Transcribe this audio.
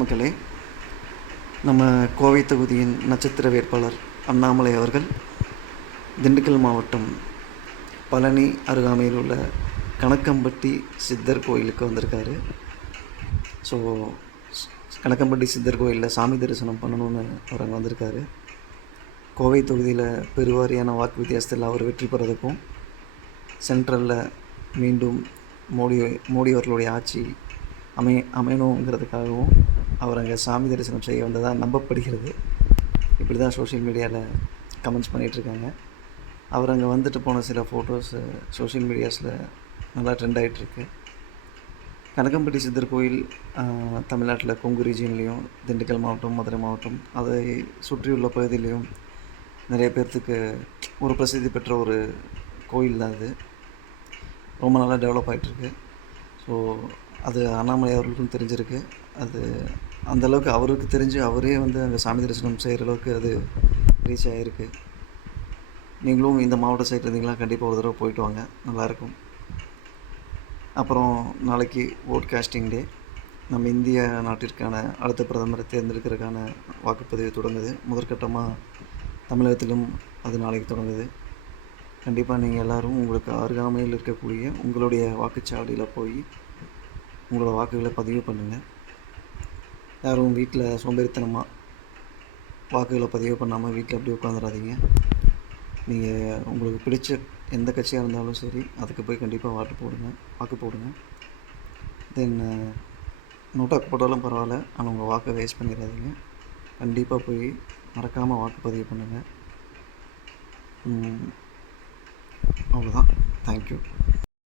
மக்களே நம்ம கோவை தொகுதியின் நட்சத்திர வேட்பாளர் அண்ணாமலை அவர்கள் திண்டுக்கல் மாவட்டம் பழனி அருகாமையில் உள்ள கணக்கம்பட்டி சித்தர் கோயிலுக்கு வந்திருக்காரு. ஸோ கணக்கம்பட்டி சித்தர் கோயிலில் சாமி தரிசனம் பண்ணணும்னு அவர் அங்கே வந்திருக்காரு. கோவை தொகுதியில் பெருவாரியான வாக்கு வித்தியாசத்தில் அவர் வெற்றி பெறதுக்கும் சென்ட்ரலில் மீண்டும் மோடி மோடி அவர்களுடைய ஆட்சி அமை அமையணுங்கிறதுக்காகவும் அவர் அங்கே சாமி தரிசனம் செய்ய வந்ததாக நம்பப்படுகிறது. இப்படி தான் சோஷியல் மீடியாவில் கமெண்ட்ஸ் பண்ணிகிட்ருக்காங்க. அவர் அங்கே வந்துட்டு போன சில ஃபோட்டோஸ் சோஷியல் மீடியாஸில் நல்லா ட்ரெண்ட் ஆகிட்டுருக்கு கனகம்பட்டி சித்தர் கோயில் தமிழ்நாட்டில் கொங்கு ரீஜியன்லேயும் திண்டுக்கல் மாவட்டம் மதுரை மாவட்டம் அதை சுற்றியுள்ள பகுதியிலையும் நிறைய பேர்த்துக்கு ஒரு பிரசித்தி பெற்ற ஒரு கோயில் தான் அது. ரொம்ப நல்லா டெவலப் ஆகிட்டுருக்கு ஸோ அது அண்ணாமலை அவர்களுக்கும் தெரிஞ்சிருக்கு. அது அந்த அளவுக்கு அவருக்கு தெரிஞ்சு அவரே வந்து அங்கே சாமி தரிசனம் செய்கிற அளவுக்கு அது ரீச் ஆகிருக்கு நீங்களும் இந்த மாவட்ட சைடு இருந்தீங்களா கண்டிப்பாக ஒரு தடவை போயிட்டு வாங்க. நல்லாயிருக்கும் அப்புறம் நாளைக்கு ஓட் காஸ்டிங் டே நம்ம இந்திய நாட்டிற்கான அடுத்த பிரதமரை தேர்ந்தெடுக்கிறதுக்கான வாக்குப்பதிவு தொடங்குது. முதற்கட்டமாக தமிழகத்திலும் அது நாளைக்கு தொடங்குது. கண்டிப்பாக நீங்கள் எல்லோரும் உங்களுக்கு அருகாமையில் இருக்கக்கூடிய உங்களுடைய வாக்குச்சாவடியில் போய் உங்களோட வாக்குகளை பதிவு பண்ணுங்கள் யாரும் வீட்டில் சோம்பேறித்தனமாக வாக்குகளை பதிவு பண்ணாமல் வீட்டில் அப்படியே உட்காந்துடாதீங்க நீங்கள் உங்களுக்கு பிடிச்ச எந்த கட்சியாக இருந்தாலும் சரி அதுக்கு போய் கண்டிப்பாக வாக்கு போடுங்க வாக்கு போடுங்க. தென் நோட்டாக்கு போட்டாலும் பரவாயில்ல ஆனால் உங்கள் வாக்கை வேஸ்ட் பண்ணிடாதீங்க கண்டிப்பாக போய் மறக்காமல் வாக்குப்பதிவு பண்ணுங்கள் அவ்வளோதான் தேங்க்யூ